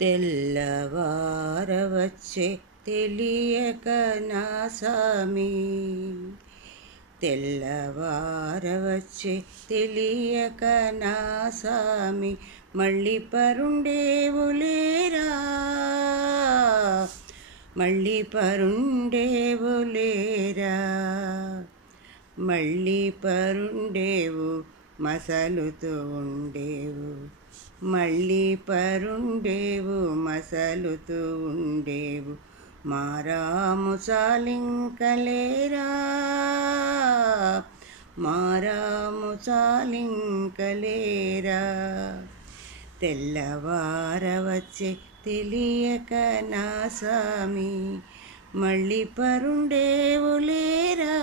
తెల్లవారవచ్చే తెలియక నా సామి, తెల్లవారవచ్చే తెలియక నా సామి, మళ్ళీ పరుండేవులేరా, మళ్ళీ పరుండేవులేరా, మళ్ళీ పరుండేవు మసలుతూ ఉండేవు, మళ్ళీ పరుండేవు మసలుతూ ఉండేవు, మారాము చాలింకలేరా, మారాము చాలింకలేరా. తెల్లవారవచ్చే తెలియక నా సామి, మళ్ళీ పరుండేవులేరా,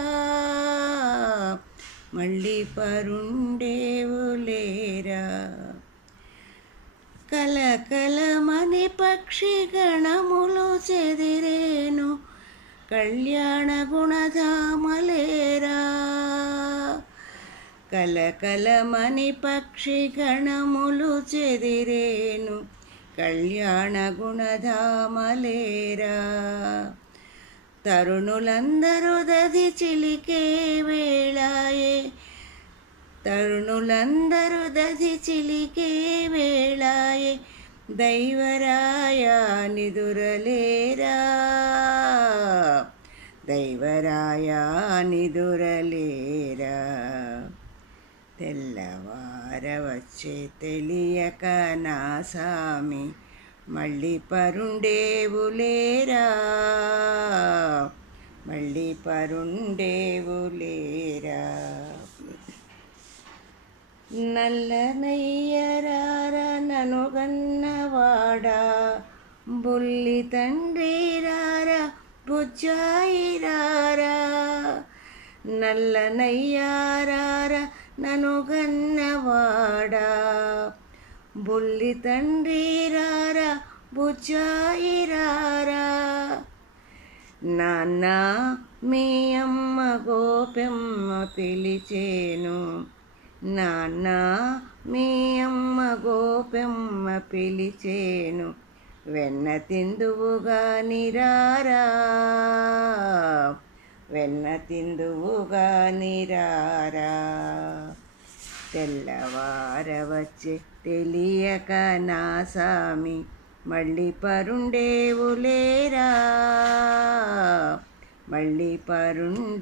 మళ్ళీ పరుండేవులేరా. కలకలమని పక్షి గణములు చెదిరేను, కళ్యాణ గుణధామలేరా, కలకలమని పక్షి గణములు చెదిరేను, కళ్యాణ గుణధామలేరా. తరుణులందరూ దది చిలికే వేళాయే, తరుణులందరూ దది చిలికే వేళాయే, దైవరాయా నిదురలేరా, దైవరాయా నిదురలేరా. తెల్లవారవచ్చే తెలియక నా సామి, మళ్ళీ పరుండేవులేరా, మళ్ళీ పరుండేవులేరా. నల్లనయ్యరార ననుగన్నవాడా, బుల్లి తండ్రి రారా బుజ్జాయి రారా, నల్లనయ్యారార ననుగన్నవాడా, బుల్లి తండ్రి రారా బుజ్జాయి రారా. నాన్న మీ అమ్మ గోపెమ్మ పిలిచేను, నాన్న మీ అమ్మ గోపెమ్మ పిలిచేను, వెన్న తిందువుగాని రారా, వెన్న తిందువుగాని రారా. తెల్లవారవచ్చే తెలియక నా సామి, మళ్ళీ పరుండేవులేరా, మళ్ళీ పరుండేవులేరా,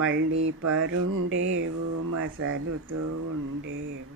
మళ్ళీ పరుండేవు మసలుతూ ఉండేవు.